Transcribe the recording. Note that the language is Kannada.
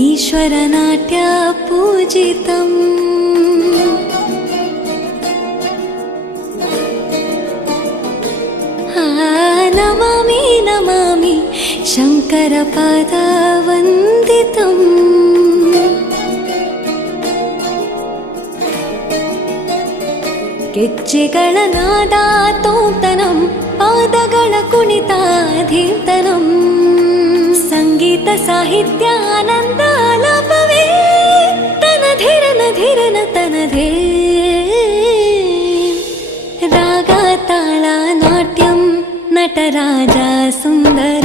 ईश्वरनाट्य पूजितम् नमामि नमामि शङ्करपादवन्दितम् ಗೆಜ್ಜೆಗಳ ನಾದ ತೋಂತನಂ ಪಾದಗಳ ಕುಣಿತಾಧೀರ್ತನಂ ಸಂಗೀತ ಸಾಹಿತ್ಯ ಆನಂದ ಆಲಾಪವೇ ತನಧಿರನ ಧಿರನ ತನಧೇ ರಾಗ ತಾಳ ನಾಟ್ಯಂ ನಟರಾಜ ಸುಂದರ